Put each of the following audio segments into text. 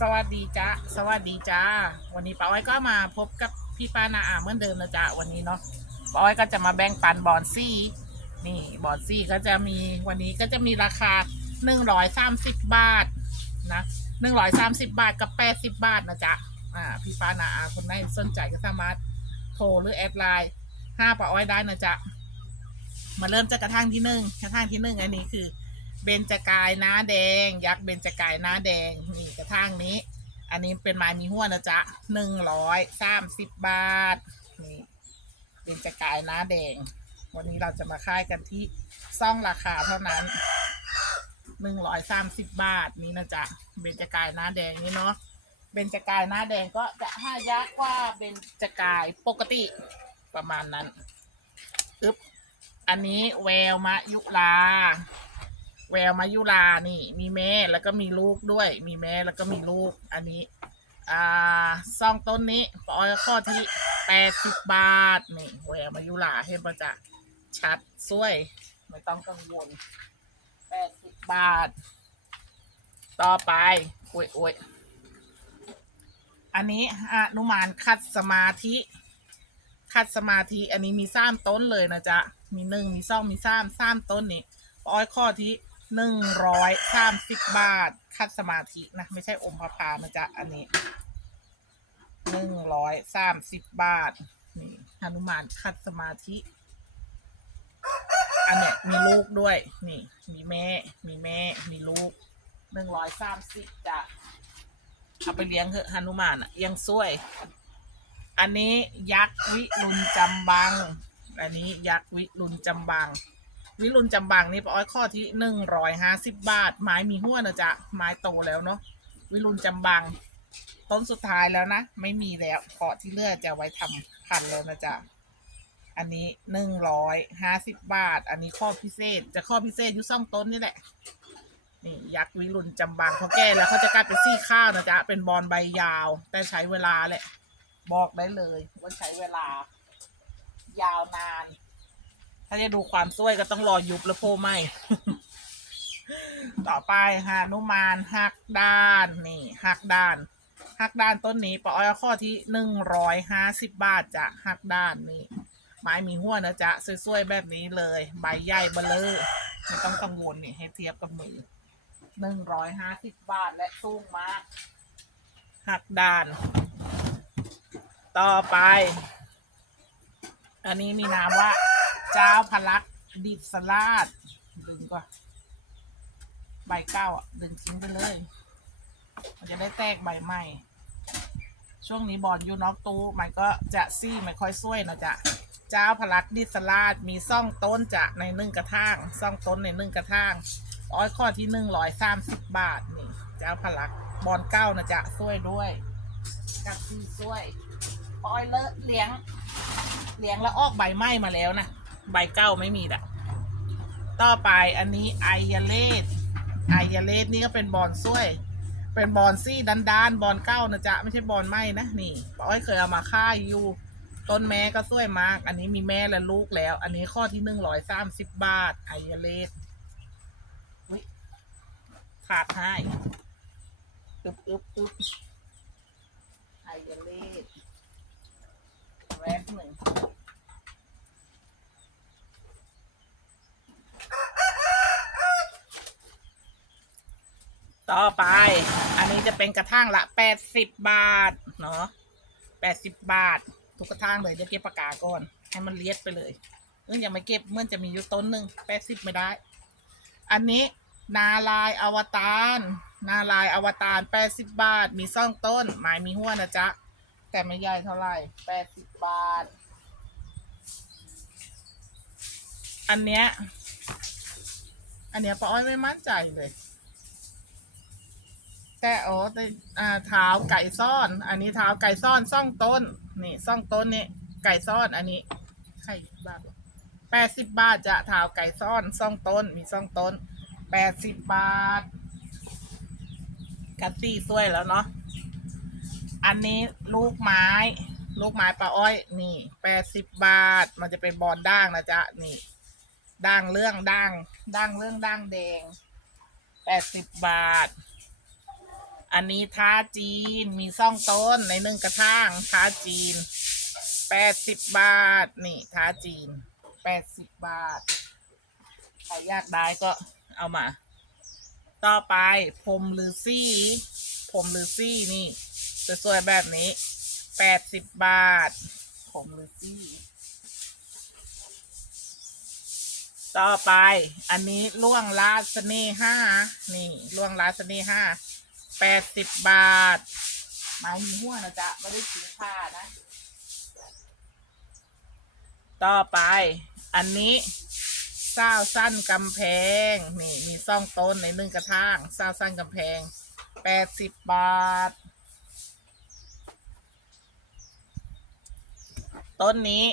สวัสดีจ้าสวัสดีจ้าวันนี้ป้าอ้อยก็มาพบกับพี่ป้านาอาเหมือนเดิมนะจ๊ะวันนี้เนาะป้าอ้อยก็จะมาแบ่งปันบอนซี่นี่บอนซี่ก็จะมีวันนี้ก็จะมีราคาหนึ่งร้อยสามสิบบาทนะหนึ่งร้อยสามสิบบาทกับแปดสิบบาทนะจ๊ะอ่าพี่ป้านาอาคนไหนสนใจก็สามารถโทรหรือแอดไลน์ห้าป้าอ้อยได้นะจ๊ะมาเริ่มจากกระทั่งที่หนึ่งกระทั่งที่หนึ่งอันนี้คือเบญจกายหน้าแดง ยักษ์เบญจกายหน้าแดงนี่ ทั่งนี้ อันนี้เป็นไม้มีหัวนะจ๊ะหนึ่งร้อยสามสิบบาท นี่เบญจกายหน้าแดง วันนี้เราจะมาค่ายกันที่ซ่องราคาเท่านั้นหนึ่งร้อยสามสิบบาทนี้นะจ๊ะเบญจกายหน้าแดงนี่เนาะเบญจกายหน้าแดงก็จะห้ายากกว่าเบญจกายปกติประมาณนั้นอึ๊บอันนี้แววมะยุลา แววมายุรานี่ มีแม่แล้วก็มีลูกด้วย มีแม่แล้วก็มีลูก อันนี้ อ่าซองต้นนี้ปอยข้อที่แปดสิบบาทนี่แววมายุราเห็นประจะชัดสวย ไม่ต้องกังวลแปดสิบบาท ต่อไปโอ้ยโอ้ยอันนี้อนุมานคัดสมาธิ คัดสมาธิ อันนี้มีสามต้นเลยนะจ๊ะ มีหนึ่งมีสองมีสามสามต้นนี่อ้อยข้อที่ หนึ่งร้อยสามสิบบาท คัดสมาธินะ ไม่ใช่อมพระพานะจ๊ะอันนี้หนึ่งร้อยสามสิบบาท นี่หนุมานคัดสมาธิ อันเนี้ยมีลูกด้วย นี่ มีแม่ มีแม่ มีลูกหนึ่งร้อยสามสิบจ้ะเอาไปเลี้ยงเถอะหนุมานอะยังสวย อันนี้ยักษ์วิรุณจำบัง อันนี้ยักษ์วิรุณจำบัง วิรุณจำบังนี่ป้าอ้อยข้อที่หนึ่งร้อยห้าสิบบาท ไม้มีหัวนะจ๊ะไม้โตแล้วเนาะวิรุณจำบังต้นสุดท้ายแล้วนะ ไม่มีแล้วเพาะที่เลือจะไว้ทำพันแล้วนะจ๊ะอันนี้หนึ่งร้อยห้าสิบบาท อันนี้ข้อพิเศษ จะข้อพิเศษอยู่ซ่องต้นนี่แหละ นี่ยักษ์วิรุณจำบังเขาแก้แล้วเขาจะกลายเป็นซี่ข้าวนะจ๊ะ เป็นบอลใบยาว แต่ใช้เวลาแหละ บอกได้เลยว่าใช้เวลา ยาวนานาจะดูความสวยก็ต้องรอยุบแล้วโพไหม ต่อไปหานุมานหักด้านนี่หักด้านหักด้านต้นนี้ปออ้อยข้อที่หนึ่งร้อยห้าสิบบาทจะหักด้านนี่ไม้มีหัวนะจ๊ะสวยๆแบบนี้เลย ใบใหญ่เบลอไม่ต้องกังวลนี่ให้เทียบกับมือหนึ่งร้อยห้าสิบบาทและสูงมากหักด้าน ต่อไป อันนี้มีนามว่า เจ้าพลักดิสลาด ดึงก่อนใบเก้าอะ ดึงทิ้งไปเลย มันจะได้แตกใบใหม่ ช่วงนี้บอลยูนอกตูมันก็จะซี่ไม่ค่อยสวยนะจ๊ะเจ้าพลักษณ์ดิสลาดมีซ่องต้นจะในหนึ่งกระถางซ่องต้นในหนึ่งกระถางอ้อยข้อที่หนึ่งร้อยสามสิบบาทนี่ เจ้าพลักษณ์บอลเก้านะจ๊ะสวยด้วยกับซีสวยปอยเลอะเลี้ยง เลี้ยงแล้วออกใบไหม้มาแล้วนะ ใบเก้าไม่มีละต่อไปอันนี้ไอยาเลดไอยาเลดนี่ก็เป็นบอลซ้วย เป็นบอลซี่ดันดานบอลเก้านะจ๊ะ ไม่ใช่บอลไหม้นะ นี่ปอยเคยเอามาค่ายอยู่ต้นแม่ก็ซ้วยมาก อันนี้มีแม่และลูกแล้ว อันนี้ข้อที่หนึ่งร้อยสามสิบบาทไอยาเลดอุ๊ยขาดให้อึบอึบอึบไอยาเลด แรกหนึ่งต่อไป อันนี้จะ เป็นกระถางละแปดสิบบาทเนาะแปดสิบบาท ทุกกระถางเลยเดี๋ยวเก็บปากกาก่อน ให้มันเลียดไปเลยเมื่ออย่ามาเก็บเมื่อจะมีอยู่ต้นหนึ่งแปดสิบไม่ได้ อันนี้นาลายอวตารนาลายอวตารแปดสิบบาท มีซ่องต้น หมายมีหัวนะจ๊ะ แต่ไม่ใหญ่เท่าไหร่แปดสิบบาท อันเนี้ย อันเนี้ยป้าอ้อยไม่มั่นใจเลย แต่โอ้แต่อ่าเท้าไก่ซ่อน อันนี้เท้าไก่ซ่อนซ่องต้น นี่ซ่องต้นนี่ไก่ซ่อนอันนี้ไข่บาทแปดสิบบาทจะเท้าไก่ซ่อนซ่องต้น มีซ่องต้นแปดสิบบาทกัตตี้สวยแล้วเนาะอันนี้ลูกไม้ ลูกไม้ปลาอ้อย นี่แปดสิบบาท มันจะเป็นบอลด่างนะจ๊ะนี่ด่างเรื่องด่างด่างเรื่องด่างแดงแปดสิบบาท อันนี้ท้าจีนมีซ่องต้นในหนึ่งกระถางท้าจีนแปดสิบบาท นี่ท้าจีนแปดสิบบาทใครอยากได้ก็เอามา ต่อไปพรมลือซี่พรมลือซี่นี่สวยๆแบบนี้แปดสิบบาทพรมลือซี่ต่อไป อันนี้ล่วงลาสเน่ห้านี่ล่วงลาสเน่ห้า แปดสิบบาท ไม้มีหัวนะจ๊ะไม่ได้ชิ้นผ้านะ ต่อไป อันนี้เศร้าสั้นกำแพง นี่มีซ่องต้นในหนึ่งกระถางเศร้าสั้นกำแพงแปดสิบบาท ต้นนี้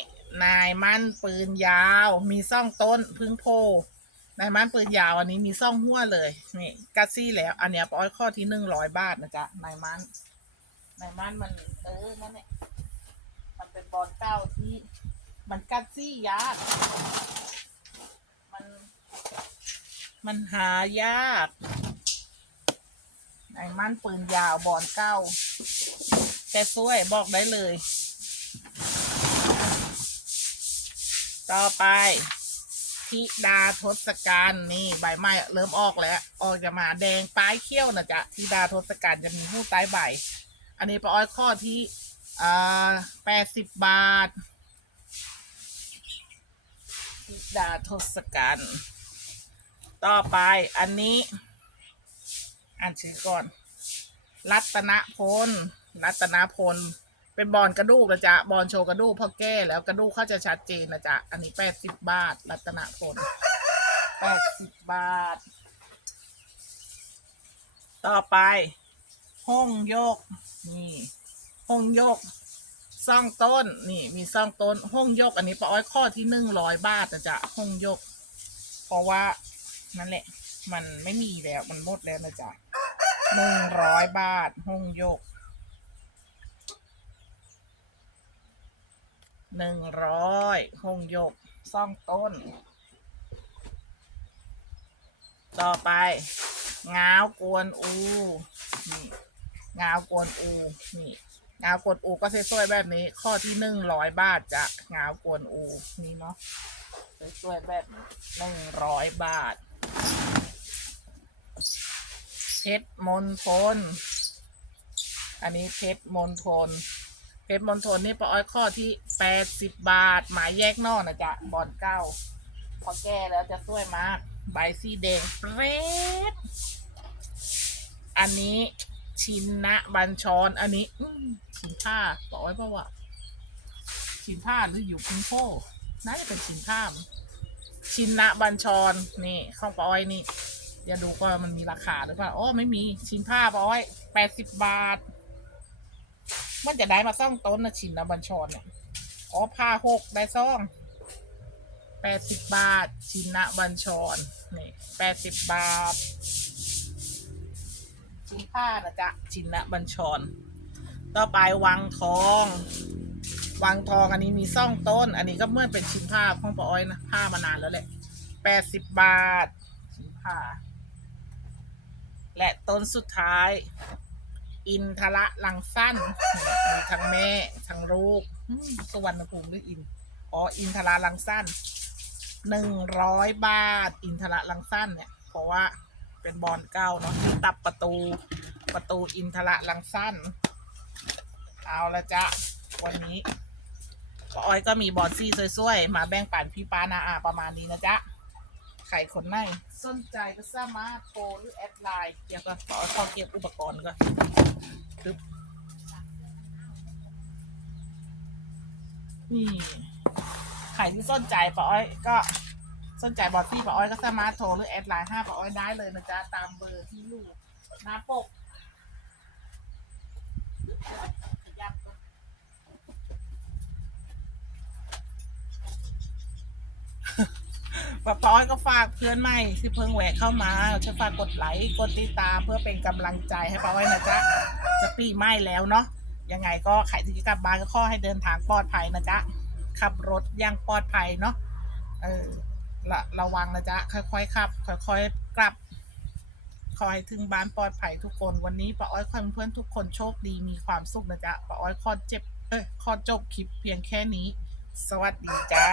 นายมั่นปืนยาว มีซ่องต้นพึ่งโพ นายมันปืนยาวอันนี้มีซ่องหัวเลยนี่กัดซี่แล้ว อันเนี้ยปอยข้อที่หนึ่งร้อยบาทนะจ๊ะนายมันนายมันมันเออนั่นแหละมันเป็นบอลเก้าที่มันกัดซี่ยากมันมันหายากนายมันปืนยาวบอลเก้าแต่สวยบอกได้เลย ต่อไป ธิดาทศกัณฐ์นี่ใบไม้เริ่มออกแล้ว ออกจะมาแดงปลายเขี้ยวนะจ๊ะธิดาทศกัณฐ์จะมีหู้ใต้ใบ อันนี้ปลาอ้อยข้อที่อ่าแปดสิบบาทธิดาทศกัณฐ์ต่อไปอันนี้ อ่านชื่อก่อน รัตนพล รัตนพล เป็นบอลกระดูกนะจ๊ะบอลโชว์กระดูกพอแก้แล้วกระดูกเขาจะชัดเจนนะจ๊ะอันนี้แปดสิบบาท รัตนพลแปดสิบบาท ต่อไป ห้องโยก นี่ห้องโยกซ่องต้น นี่มีซ่องต้น ห้องโยก อันนี้ปาอ้อยข้อที่หนึ่งร้อยบาทนะจ๊ะห้องโยก เพราะว่านั่นแหละ มันไม่มีแล้วมันหมดแล้วนะจ๊ะหนึ่งร้อยบาทห้องโยก หนึ่งร้อยหงหยกซ่องต้น ต่อไปงาวกวนอูนี่งาวกวนอูนี่งาวกวนอูก็สวยๆแบบนี้ ข้อที่หนึ่งร้อยบาทจะงาวกวนอูนี่เนาะสวยๆแบบหนึ่งร้อยบาทเพชรมนทน อันนี้เพชรมนทน ชรมณฑลนี่ปาอ้อยข้อที่แปดสิบบาท หมายแยกนอกนะจ๊ะบอลเก้า พอแก้แล้วจะสวยมาก ใบสีแดงเปรดอันนี้ชินนะบัญชรอันนี้ชินผ้าปาอ้อยเพราะว่าชินผ้าหรืออยู่พิงโพน่าจะเป็นชินผ้าชินนะบัญชรนี่ข้องปาอ้อยนี่อย่าดูว่ามันมีราคาหรือเปล่าอ๋อไม่มีชินผ้าปาอ้อยแปดสิบบาท มันจะได้มาซ่องต้นนะชินนะบัญชรเนี่ยอ๋อผ้าหกได้ซ่องแปดสิบบาท ชินนะบัญชรนี่แปดสิบบาท ชิ้นผ้านะจ๊ะ ชินนะบัญชร ต่อไปวังทอง วังทองอันนี้มีซ่องต้น อันนี้ก็เมื่อเป็นชิ้นผ้าของปออ้อยนะผ้ามานานแล้วแหละแปดสิบบาท ชิ้นผ้า และต้นสุดท้าย อินทระลังสั้นมีทั้งแม่ทั้งลูกสุวรรณภูมิหรืออิน อ๋อ อินทระลังสั้นหนึ่งร้อยบาท อินทระลังสั้นเนี่ย เพราะว่าเป็นบอลเก้าเนาะตับประตูประตูอินทระลังสั้น เอาละจ้ะวันนี้ป้าอ้อยก็มีบอลซี่สวยๆ มาแบ่งปันพี่ปานาอาประมาณนี้นะจ๊ะ ไข่คนไหนสนใจก็สามารถโทรหรือแอดไลน์เดี๋ยวก็ขอขอเก็บอุปกรณ์ก่อนปึ๊บนี่ใครที่สนใจป้าอ้อยก็สนใจบอทที่ป้าอ้อยก็สามารถโทรหรือแอดไลน์ห้าป้าอ้อยได้เลยนะจ๊ะตามเบอร์ที่อยู่หน้าปกขยับก่อน ป้าป้อยก็ฝากเพื่อนใหม่ที่เพิ่งแหวกเข้ามาช่วยฝากกดไลค์กดติดตามเพื่อเป็นกำลังใจให้ป้าอ้อยนะจ๊ะจะปีใหม่แล้วเนาะยังไงก็ใครที่กลับบ้านก็ขอให้เดินทางปลอดภัยนะจ๊ะขับรถอยังปลอดภัยเนาะเออระระวังนะจ๊ะค่อยๆขับ ค่อยๆกลับขอให้ถึงบ้านปลอดภัยทุกคนวันนี้ป้าอ้อยขอให้เพื่อนทุกคนโชคดีมีความสุขนะจ๊ะป้าอ้อยขอเจ็บเอ้ยขอจบคลิปเพียงแค่นี้ สวัสดีจ้า